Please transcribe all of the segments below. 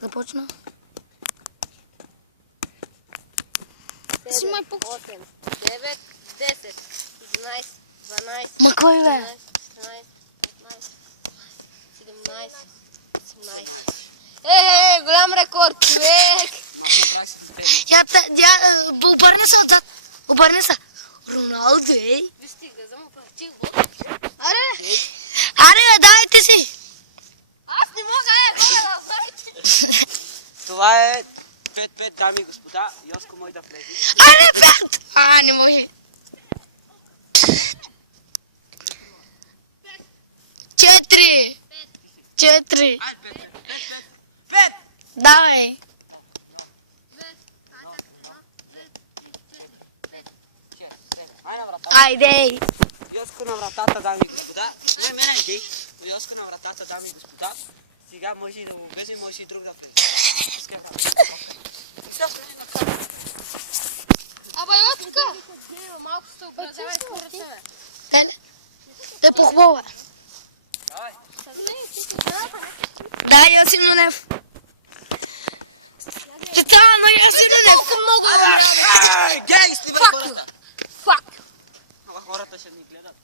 Започна. Си май пукче. 8, 9, 10, 11, 12, Ма кой бе? 13, 14, 15, 17. Голям рекорд, човек! Обърни се отзад. Обърни се. Роналдо, ей. Виж ти, да му пръвчи го. Аре, давайте си. Аз не мога, горе да. Това е 5-5, дами и господа. Йоско може да влезе. Аре, пет. Не може. 4. 4. Ай, 5! Давай. Ай на вратата. Айде. Йоско на вратата, дами и господа. Не, мене е гей. Йоско на вратата, дами и господа. Сега може и да го влезе, може и друг да влезе. Абе, Йоцка! Малко се образявай според тебе. Те похвала. Давай. Дай, Йосим Нунев. Тотално Йосим Нунев. Толкова много! Ай, гей, сливай хората. Фак! Ама хората ще ни гледат.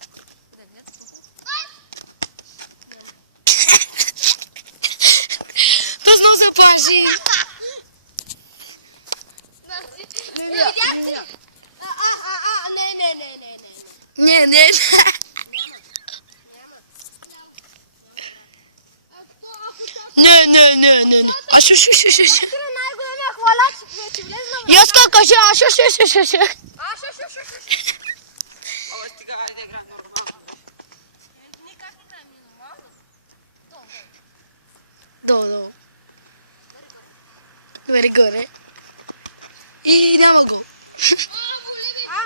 Точно се плаши. Не видяхте ли? Не. Не. Не. Ашу. Най-големия хвалач вече влезна. Йоско, кажи ашу. Абе, стига, хайде, играем нормално. Никак не е нормално. Долу. Very good, eh? И няма го.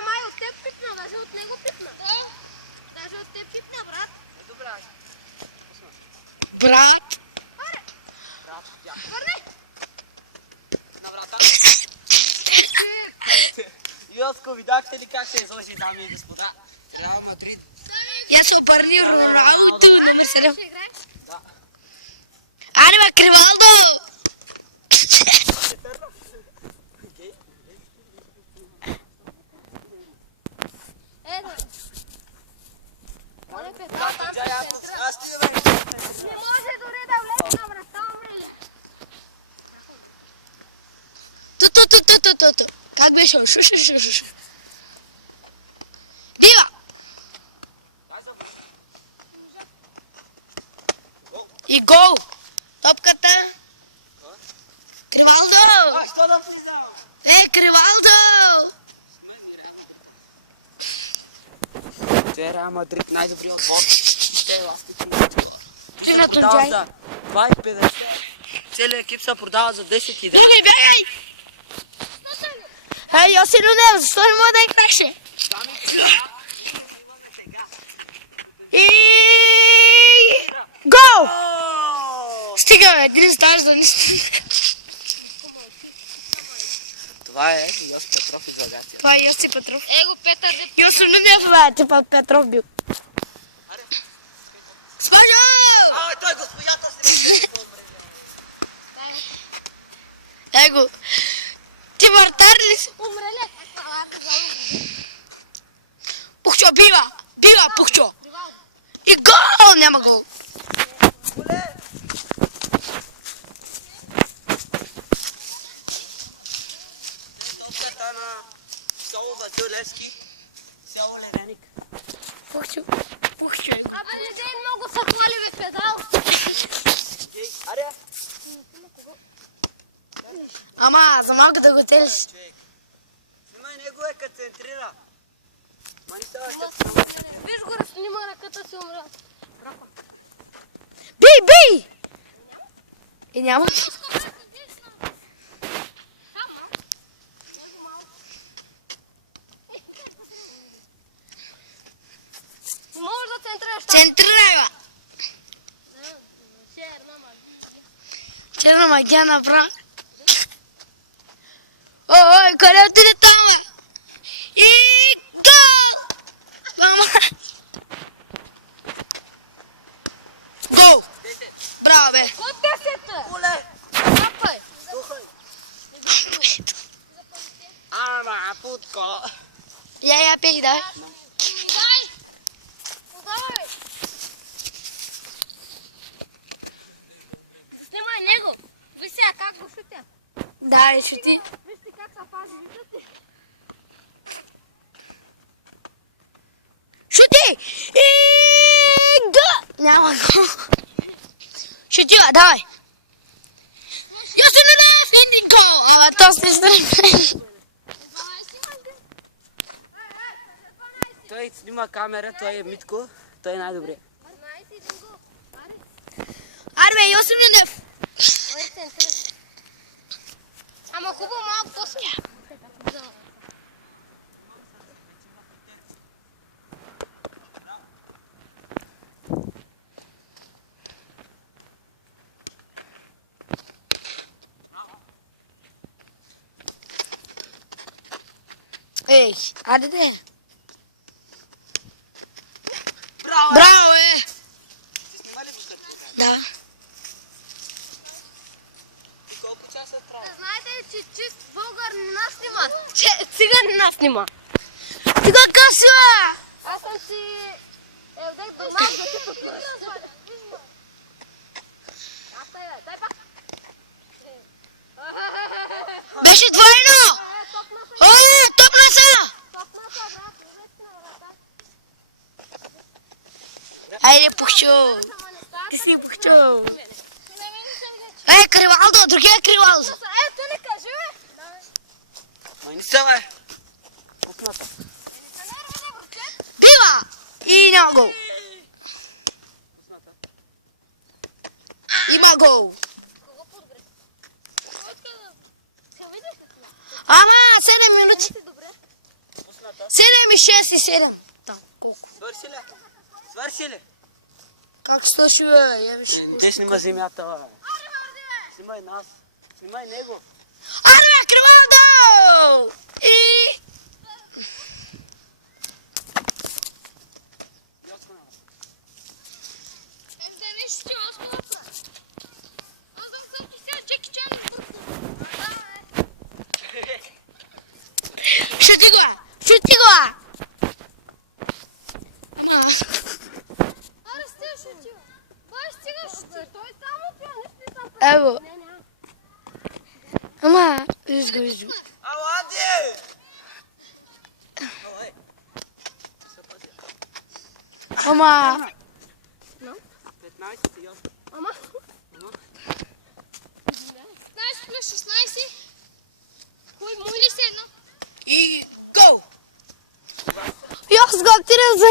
Май от теб пипна, даже от него пипна. Даже от теб пипна, брат. Добре, аз. Брат. Брат, тя. Върни! На врата. Йоско, видяхте ли как се изложи, дами и господа? Реал Мадрид. Я се обърни Роналдо, номер 7. Ще играем? Да. Аре, бе, Кривалдо! Аз ти бе. Не може дори да влезе на врата, умре. Ту. Как беше? Шу. Бива! И гол! Топката! Кривалдо! Що да влизам? Кривалдо! Те е Реал Мадрид, най-добрият отбор. Те е Ти на продава Тунджай. за 2,50. Целият екип се продава за 10 и 9. Бягай! Йоси Нунев, защо не мога да играше? И... Гол! Стига, бе, един ставаш да нищо. Това е Йосиф Петров из Лагация. Това е Йоси Петров. Его Петър де... Йоси Нунев, бе, типа Петров бил. Сложо! Той госпожата си Его. Ти вратар ли си? Умреле. Пухчо, бива, Пухчо. И гол! Няма гол. Топката на Соло Васил Левски. Село Левеник. Пухчо. Абе, не дей много са хвали, бе, педал. Аре. Ама, за малко да го телиш. Човек. Снимай него е като центрира. Ма не става Виж го, разснима ръката си умря. Бий! И няма. Може да центрираш. Центрирай, бе. Черна магия направи. Ой, къде отиде там, бе? И гол! Мама! Гол! Браво, бе! От 10-та! Оле! Mitko. Я пей, давай. Давай. Ну давай. Снимай него. Вися, как бы шутя. Давай, шути. Вижте как са пази, виждате? Шути! И го! Няма го. Шути, давай. Я се не един гол. Ама то сте страни. Той снима камера, той е Митко. Той е най-добре. Арбе, Йосиф Недев. Ама хубаво малко по-скъпо. Ей, айде де. Браво! Браво, е. Ти снима ли бушката? Да. Колко часа трябва? Знаете ли, че чист българ не нас снима? Циган не нас снима. Ти го късва! Аз съм си... дай малко да ти покажа. Дай пак. Беше двойно! О, топна са! Айде, пухчо. Ти си пухчо. Кривалдо, другия Кривалдо. Ето не кажи, бе. Ма не са, бе. Пусната. Бива! И няма гол. Пусната. Има гол. Кого подгре? Ама, 7 минути. Добре. Пусната. 7 и 6 и 7. Да, колко? Свърши ли? Свърши ли? Как свърши, бе? Я виж. Те снима земята, бе. Снимай нас. Снимай него. Арбе, Кривалдо! И... Шути го! Шути го! Ама... Аре, стига шути. Баш, стига шути. Той само пианисти там. Ево. Ама... Виж го, виж го. Ало, Анди! Ой. Ама... 15 и 8. Ама. 15 плюс 16. Кой му или се едно? И гол! Я с го актирам за...